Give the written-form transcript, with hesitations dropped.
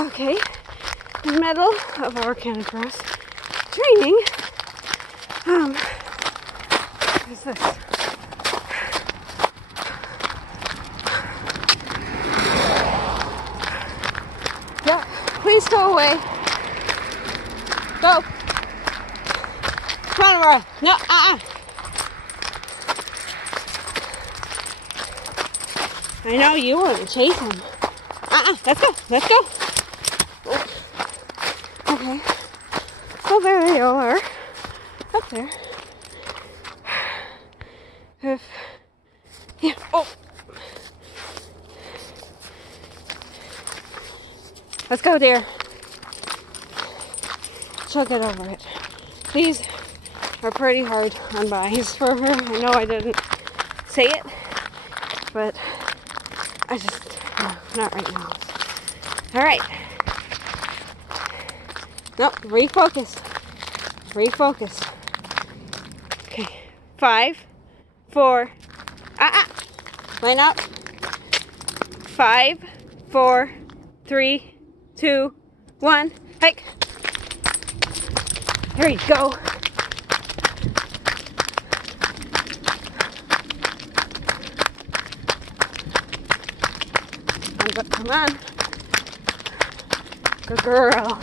Okay, in the middle of our canicross training, what is this? Yeah, please go away. Go. Come on, Aurora. No, I know you want to chase him. Let's go. Let's go. Okay. Well, there they all are. Up there. Yeah. Oh. Let's go, dear. She'll get over it. These are pretty hard on buys for her. I know I didn't say it, but I just, no, not right now. All right. No, refocus. Refocus. Okay. 5, 4. Line up. 5, 4, 3, 2, 1. Hike. There you go. Come on. Good girl.